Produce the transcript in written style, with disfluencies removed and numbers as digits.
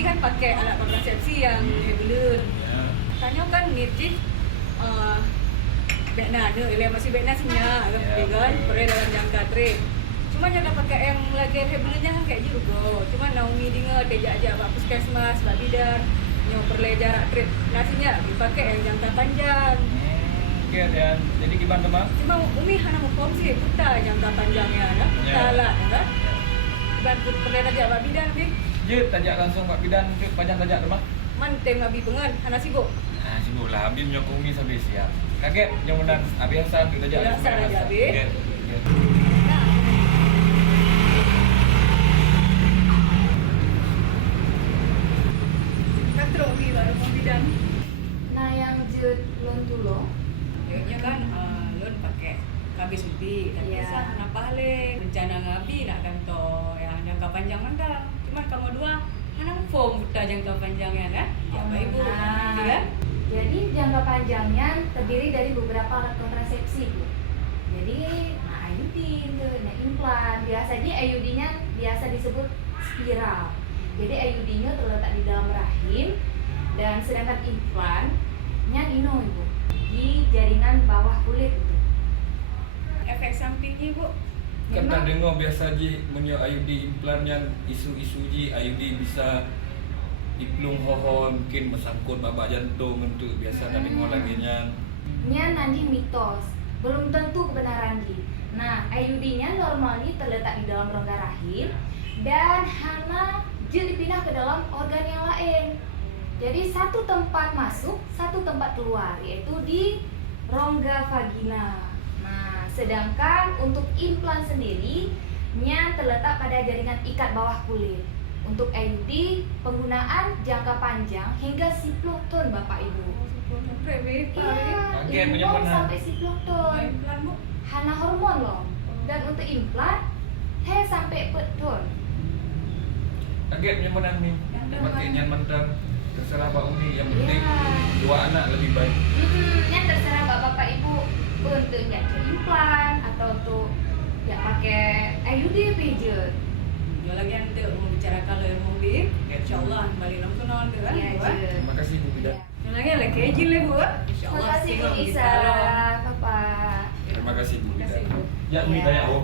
kan pakai alat kontrasepsi yang hebelun. Ya. Tanya kan nitip bekna ada, ile masih bekna senyap kan, kan, perlu dalam jangka trip. Cuma jangan pakai yang lagi hebelunnya kan kayak juga. Cuma Naomi dengar dia aja bak puskesmas, bak bidan, yang perlu jarak trip. Nasinya dipakai yang jangka panjang. Oke, dan jadi gimana teman? Cuma Umi hana mau form sih, putar jangka panjangnya, kan? Putar lah, kan? Bantu perlu aja bak bidan, Bi. Je, tajak langsung Pak Bidan ke panjang tajak teman. Manteng abi pengen, hana sibuk. Nah, sibuk lah, Abi menyokong Umi sampai siap. Kaget, yang menang Abi Hasan kita tajak. Hasan aja, Abi. Nah, katro Bi baru mau bidan. Nah yang jut lon tulong Dia kan lon pakai kabis ubi, tapi Iya. sah kenapa hale rencana ngabi nak kanto yang jangka panjang mandang. Cuma kamu dua hanang form buta jangka panjangnya kan? Ya Pak Ibu, Nah, gitu kan? jadi jangka panjangnya terdiri dari beberapa alat kontrasepsi, Bu. Jadi, IUD, implan. Biasanya IUD-nya biasa disebut spiral. Jadi IUD-nya terletak di dalam rahim dan sedangkan implannya Ibu, di jaringan bawah kulit itu. Efek sampingnya Bu, Kan memang dengar biasa je punya IUD implan yang isu-isu je IUD bisa diplung hohon mungkin mesangkut babak jantung untuk biasa dah dengar lagi nya. Nya nanti mitos, belum tentu kebenaran di. Nah, IUD-nya normalnya terletak di dalam rongga rahim dan hana je dipindah ke dalam organ yang lain. Jadi satu tempat masuk, satu tempat keluar, yaitu di rongga vagina. Nah, sedangkan untuk implan sendiri nya terletak pada jaringan ikat bawah kulit. Untuk IUD penggunaan jangka panjang hingga siklokton Bapak Ibu. Iya, Kaget punya implan mana? sampai siklokton. implan Bu. Hana hormon loh. Dan untuk implan sampai peton. Kaget punya menang nih. Yang Pakainya mentang terserah Pak Umi yang penting Iya. dua anak lebih baik. Nya terserah Bapak Ibu untuk yang implan atau untuk yang pakai IUD pijat. Dia lagi nanti mau bicara kalau yang mau bi, insyaallah kembali nonton tu kan. Iya, Bu. Je. Terima kasih Bu Bidan. Yang lagi lagi kejil lah Bu. Terima Insyaallah kasih Bu tengok di Isa, salon. Bapak. Terima kasih Bu Terima kasih Bidan. Bu. Ya, Umi Iya. tanya, oh.